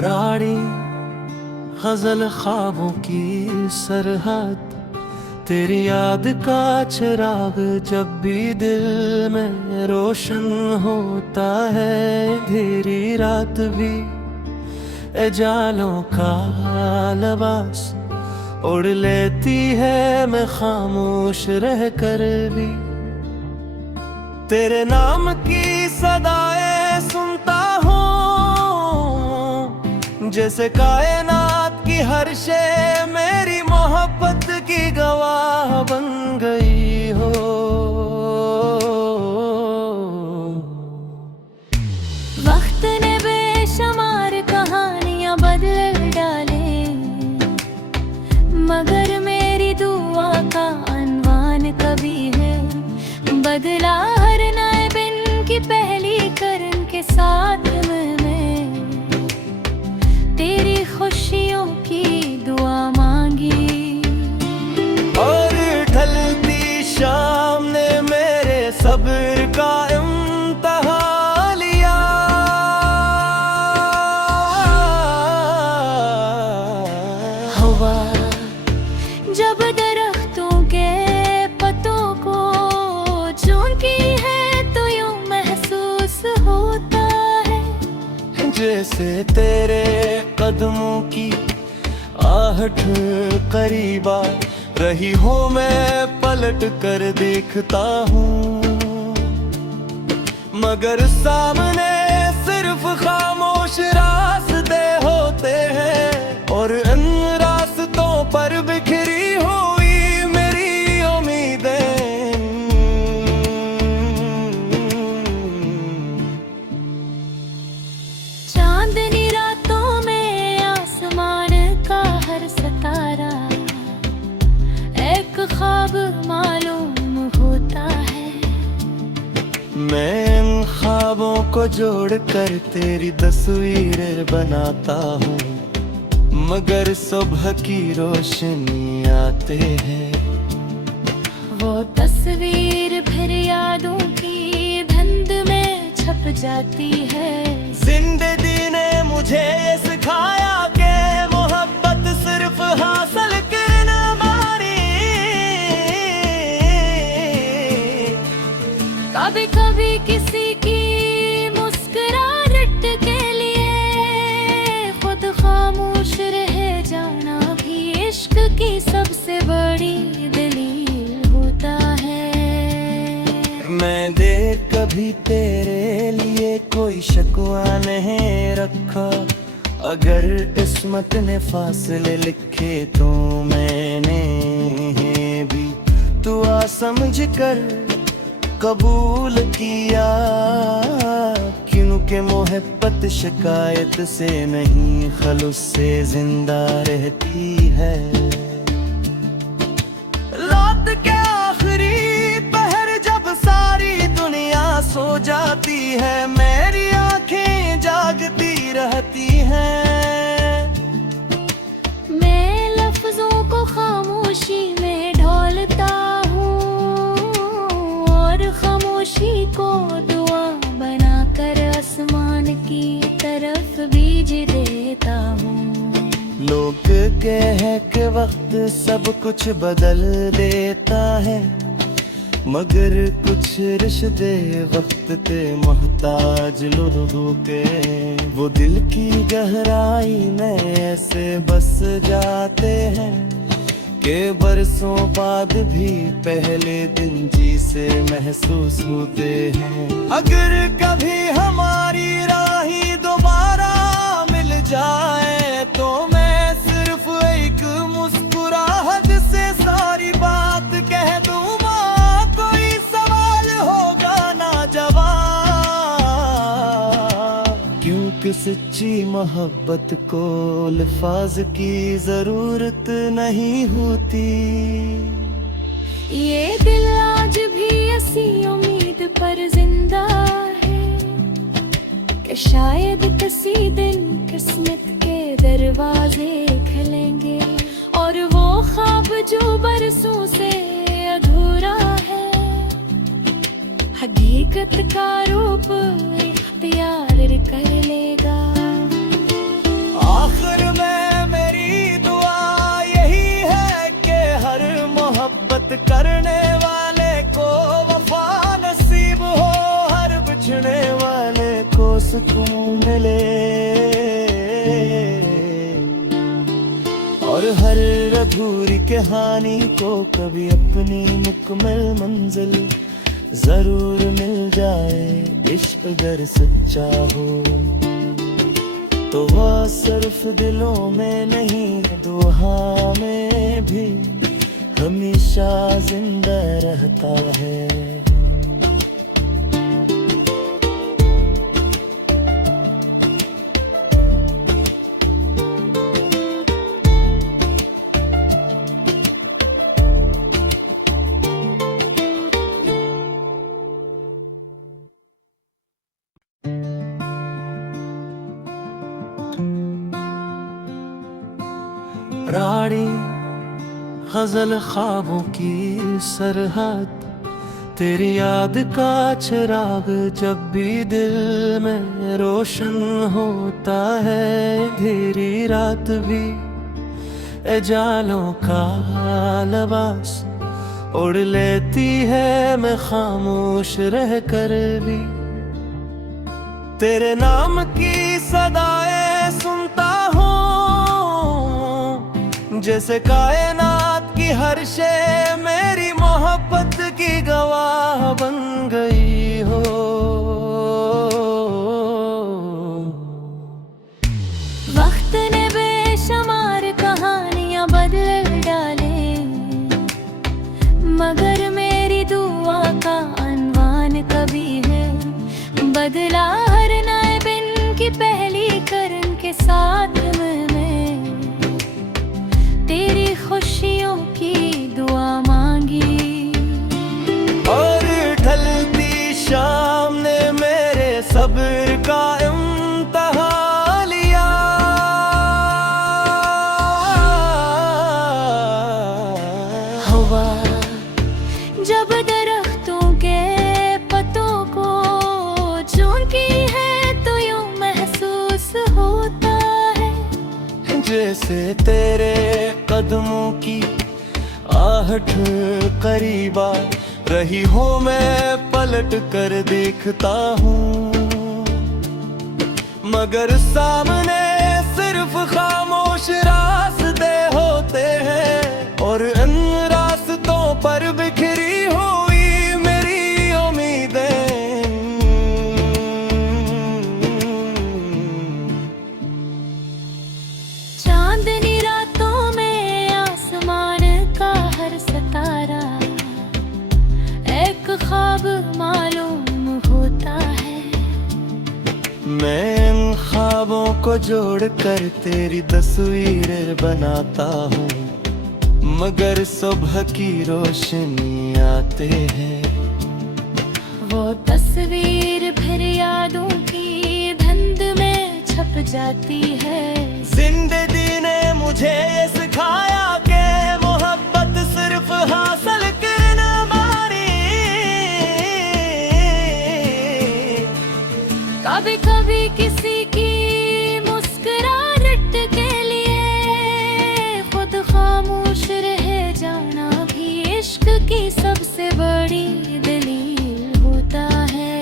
रानी गजल ख्वाबों की सरहद, तेरी याद का चिराग जब भी दिल में रोशन होता है। अंधेरी रात भी जालों का लिबास ओढ़ लेती है, मैं खामोश रह कर भी तेरे नाम की सदाएं सुनता हूँ, जैसे कायनात की हर शय मेरी मोहब्बत की गवाह बन गई हो। वक्त ने बेशुमार कहानियां बदल डाले, मगर मेरी दुआ का अनवान कभी है बदला। हर नए दिन की पहली करन के साथ मैं तेरी खुशियों की दुआ मांगी। और ढलती शाम ने मेरे सब्र का इम्तिहान लिया। हवा जब दरख्तों के पत्तों को चूमती है तो यूं महसूस होता है, जैसे तेरे कदमों की आहट करीब आ रही हो, मैं पलट कर देखता हूँ, मगर सामने सिर्फ खामोश रास्ते होते हैं, और इन रास्तों पर बिखरी हुई मेरी उम्मीदें। चांदनी रातों में आसमान का हर सितारा एक ख्वाब मालूम होता है। मैं इन ख्वाबों को जोड़कर तेरी तस्वीरें बनाता हूँ, मगर सुबह की रोशनी आते हैं, वो तस्वीर फिर यादों की धुंध में छप जाती है। जिंदगी ने मुझे ये सिखाया कि मोहब्बत सिर्फ हासिल करना मानी। कभी कभी किसी की मुस्कुराहट के लिए खुद खामोश रह जाना भी इश्क की सबसे बड़ी दलील होता है। मैं देख कभी तेरे लिए कोई शिकवा नहीं रखा, अगर किस्मत ने फासले लिखे तो मैंने भी दुआ समझ कर कबूल किया, क्योंकि मोहब्बत शिकायत से नहीं खलूस से जिंदा रहती है। रात के आखिरी पहर जब सारी दुनिया सो जाती है, मेरी आंखें जागती रहती हैं। मैं लफ्जों को खामोशी में ढोलता हूँ और खामोशी को दुआ बनाकर आसमान की तरफ बीज देता हूँ। लोग कहे कि वक्त सब कुछ बदल देता है, मगर कुछ रिश्ते वक्त के मोहताज लोगों के, वो दिल की गहराई में ऐसे बस जाते हैं कि बरसों बाद भी पहले दिन जी से महसूस होते हैं। अगर कभी हमारी राही दोबारा मिल जाए तो मैं सिर्फ एक मुस्कुराहट से सारी बात कह दूंगा, कोई सवाल होगा ना जवाब, क्योंकि सच्ची मोहब्बत को अल्फाज की जरूरत नहीं होती। ये दिल आज भी ऐसी उम्मीद पर जिंदा है कि शायद किसी दिन किस्मत के दरवाजे खुलेंगे, और वो ख्वाब जो बरसों से अधूरा है हकीकत का रूप इख्तियार कर लेगा। आखिर में मेरी दुआ यही है कि हर मोहब्बत करने वाले को वफा नसीब हो, हर बिछड़ने वाले को सुकून मिले, और हर अधूरी कहानी को कभी अपनी मुकम्मल मंजिल जरूर मिल जाए। इश्क अगर सच्चा हो तो वह सिर्फ दिलों में नहीं, दुआ में भी हमेशा जिंदा रहता है। रानी गजल ख्वाबों की सरहद, तेरी याद का चिराग जब भी दिल में रोशन होता है। अंधेरी रात भी जालों का लिबास ओढ़ लेती है, मैं खामोश रह कर भी तेरे नाम की सदाएं सुनता हूँ, जैसे कायनात की हर शे मेरी मोहब्बत की गवाह बन गई हो। वक्त ने बेशुमार कहानियां बदल डाले, मगर मेरी दुआ का अनवान कभी है बदला। हर नए बिन की पहली करन के साथ में तेरी खुशियों की दुआ मांगी, और ढलती शाम ने मेरे सब्र का इम्तिहान लिया। हवा जब दरख्तों के पत्तों को चूमती है तो यूं महसूस होता है, जैसे तेरे कदमों की आहट करीब आ रही हो, मैं पलट कर देखता हूँ, मगर सामने सिर्फ खामोश रास्ते होते हैं, और इन रास्तों पर बिखरी हुई मेरी उम्मीदें। चांदनी रातों में आसमान का हर सितारा एक ख्वाब मालूम होता है। मैं इन ख्वाबों को जोड़कर तेरी तस्वीर बनाता हूँ, मगर सुबह की रोशनी आते हैं, वो तस्वीर फिर यादों की धुंध में छप जाती है। जिंदगी ने मुझे ये सिखाया कि मोहब्बत सिर्फ हासिल करना मारी, कभी कभी किसी की मुस्कुराहट के लिए खुद खामोश रह जाना भी इश्क की सबसे बड़ी दलील होता है।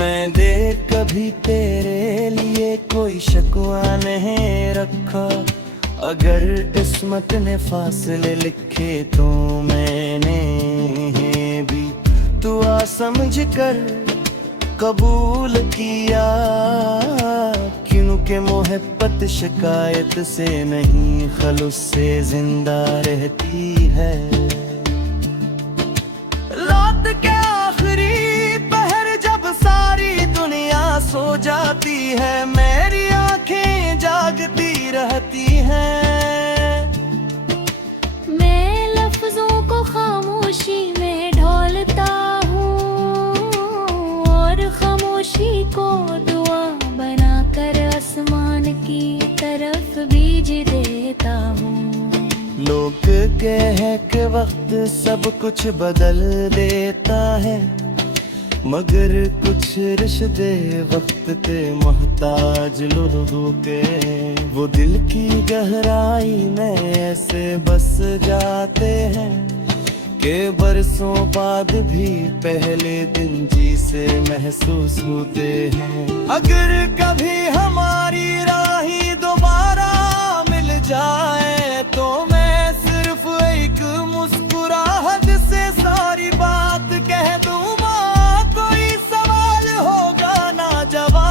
मैं देख कभी तेरे लिए कोई शिकवा नहीं रखा, अगर किस्मत ने फासले लिखे तो मैंने भी दुआ समझ कर कबूल किया, क्योंकि मोहब्बत शिकायत से नहीं खलूस से जिंदा रहती है। रात के आखिरी पहर जब सारी दुनिया सो जाती है, मेरी आंखें जागती रहती हैं। मैं लफ्जों को खामोशी में ढोलता हूँ और खामोशी को दुआ बनाकर आसमान की तरफ बीज देता हूँ। लोग कह के वक्त सब कुछ बदल देता है, मगर कुछ रिश्ते वक्त ते मोहताज लोगों के, वो दिल की गहराई में ऐसे बस जाते हैं कि बरसों बाद भी पहले दिन जी से महसूस होते हैं। अगर कभी हमारी राही दोबारा मिल जाए तो मैं सिर्फ एक मुस्कुराहट से सारी बात कह दूंगा, कोई सवाल होगा ना जवाब,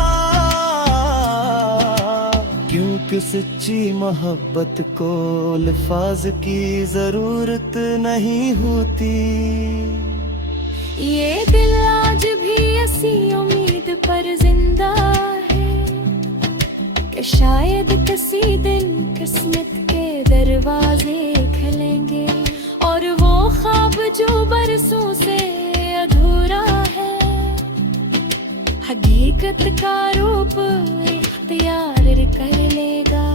क्योंकि सच्ची मोहब्बत को अल्फाज की जरूरत नहीं होती। ये दिल आज भी ऐसी उम्मीद पर जिंदा है कि शायद किसी दिन किस्मत के दरवाजे खुलेंगे, और वो ख्वाब जो बरसों से अधूरा है हकीकत का रूप इख्तियार कर लेगा।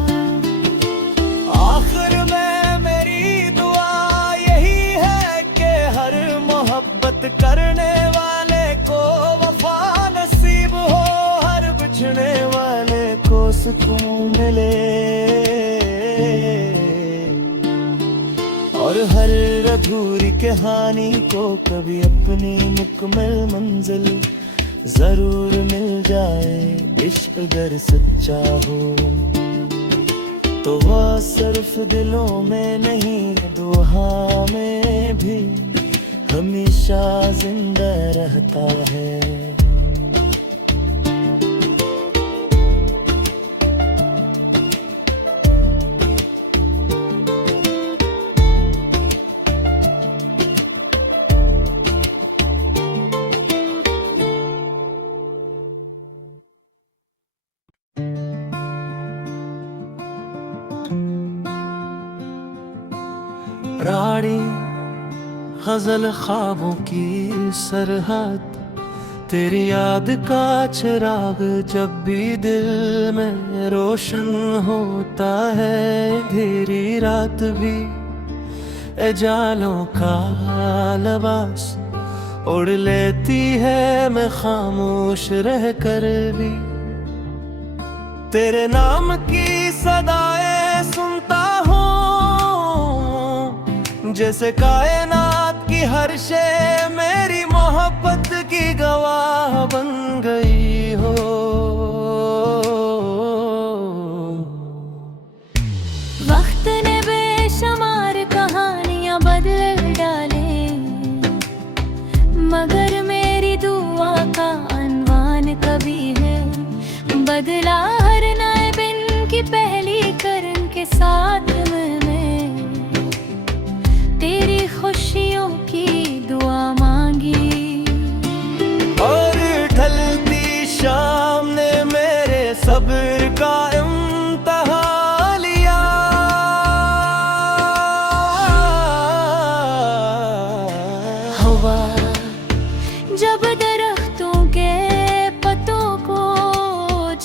आखिर में मेरी दुआ यही है कि हर मोहब्बत करने वाले को वफा नसीब हो, हर बिछड़ने वाले को सुकून मिले, और हर अधूरी कहानी को कभी अपनी मुकम्मल मंजिल जरूर मिल जाए। इश्क अगर सच्चा हो तो वह सिर्फ दिलों में नहीं, दुआ में भी हमेशा जिंदा रहता है। रानी गजल ख्वाबों की सरहद, तेरी याद का चिराग जब भी दिल में रोशन होता है, अंधेरी रात भी जालों का लिबास ओढ़ लेती है, मैं खामोश रह कर भी तेरे नाम की सदाएं सुनता हूँ, जैसे कायनात की हर शे मेरी मोहब्बत की गवाह बन गई हो। वक्त ने बेशुमार कहानियां बदल डाले, मगर मेरी दुआ का अनवान कभी है बदला, हर नए दिन की पहली करन के साथ में तेरी खुशियों की दुआ मांगी, और ढलती शाम ने मेरे सब्र का इम्तिहान लिया। हवा जब दरख्तों के पत्तों को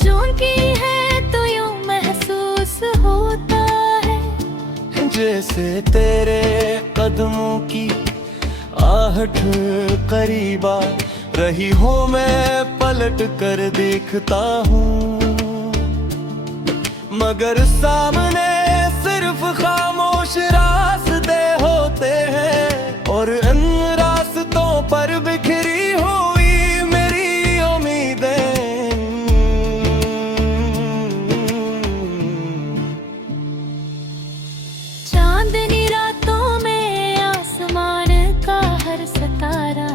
चूमती है तो यूं महसूस होता है जैसे तेरे कदमों की आहट करीब आ रही हो, मैं पलट कर देखता हूँ, मगर सामने सिर्फ खामोश रास्ते होते हैं, और इन रास्तों पर बिखरी हुई मेरी उम्मीदें। चांदनी रातों में आसमान का हर सितारा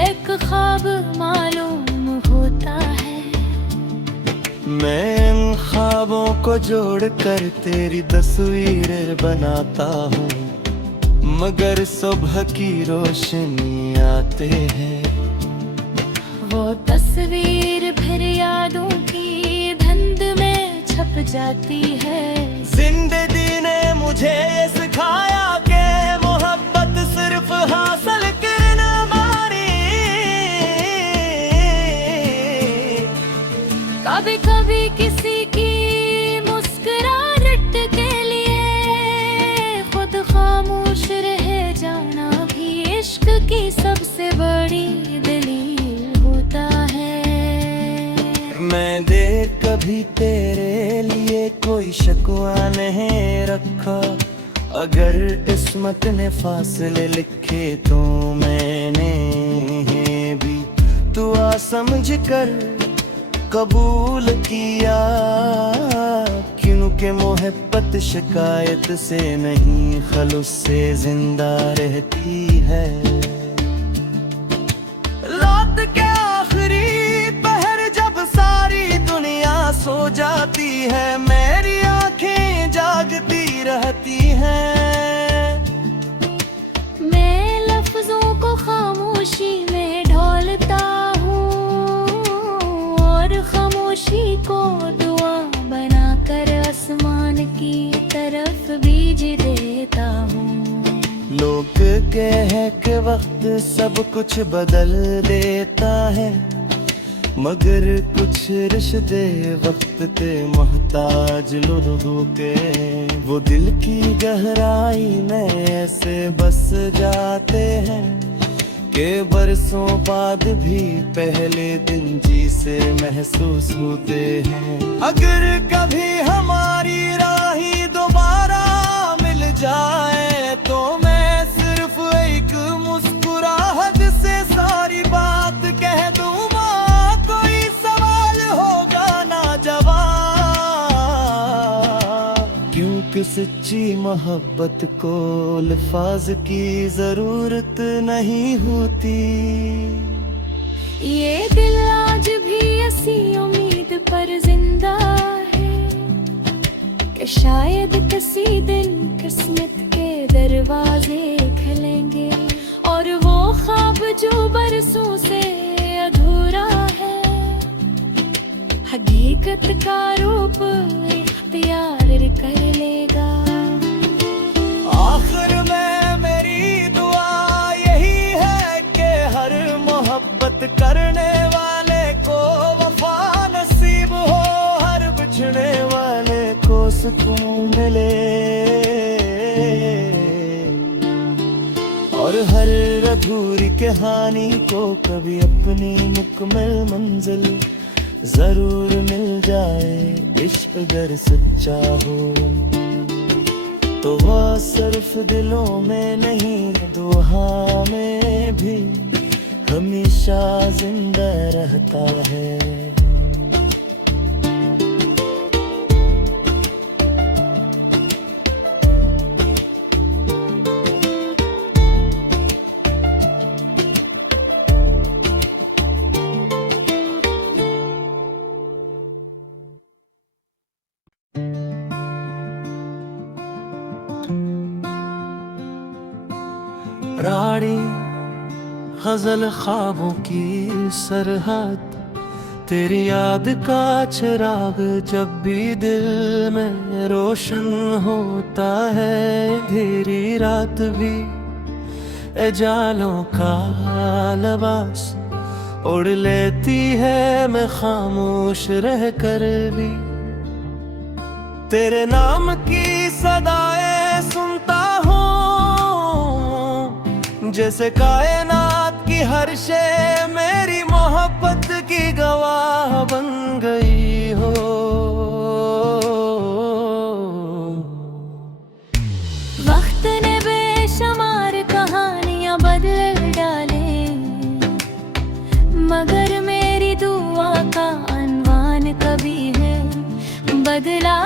एक ख्वाब मालूम होता है, मैं इन ख्वाबों को जोड़कर तेरी तस्वीर बनाता हूँ, मगर सुबह की रोशनी आते हैं, वो तस्वीर फिर यादों की धुंध में छप जाती है। जिंदगी ने मुझे ये सिखाया कि मोहब्बत सिर्फ हासिल करना मारी, कभी कभी किसी की मुस्कुराहट के लिए खुद खामोश रह जाना भी इश्क की सबसे से बड़ी दलील होता है। मैं देख कभी तेरे लिए कोई शिकवा नहीं रखा, अगर किस्मत ने फासले लिखे तो मैंने भी दुआ समझ कर कबूल किया, क्योंकि मोहब्बत शिकायत से नहीं खलूस से जिंदा रहती है। रात के आखिरी पहर जब सारी दुनिया सो जाती है, मेरी आंखें जागती रहती हैं। मैं लफ्जों को खामोशी में ढोलता हूँ और खामोशी को दुआ बनाकर आसमान की तरफ बीज देता हूँ। लोग कहे कि वक्त सब कुछ बदल देता है, मगर कुछ रिश्ते वक्त के मोहताज लोगों के, वो दिल की गहराई में ऐसे बस जाते हैं कि बरसों बाद भी पहले दिन जी से महसूस होते हैं। अगर कभी हमारी राही दोबारा मिल जाए तो मैं सिर्फ एक मुस्कुराहट से सारी बात कह दूंगा, कोई सवाल होगा ना जवाब, क्योंकि सच्ची मोहब्बत को अल्फाज की जरूरत नहीं होती। ये दिल आज भी ऐसी उम्मीद पर जिंदा है कि शायद किसी दिन किस्मत के दरवाजे खुलेंगे, और वो ख्वाब जो बरसों से अधूरा है हकीकत का रूप इख्तियार कर लेगा। आखिर में मेरी दुआ यही है कि हर मोहब्बत करने वाले को वफा नसीब हो, हर बिछड़ने वाले को सुकून मिले, और हर अधूरी कहानी को कभी अपनी मुकम्मल मंजिल जरूर मिल जाए। इश्क अगर सच्चा हो तो वह सिर्फ दिलों में नहीं, दुआ में भी हमेशा जिंदा रहता है। रानी गजल ख्वाबों की सरहद, तेरी याद का चिराग जब भी दिल में रोशन होता है, अंधेरी रात भी जालों का लिबास ओढ़ लेती है, मैं खामोश रह कर भी तेरे नाम की सदाएं सुनता हूँ, जैसे कायनात की हर शे मेरी मोहब्बत की गवाह बन गई हो। वक्त ने बेशुमार कहानियां बदल डाले, मगर मेरी दुआ का अनवान कभी है बदला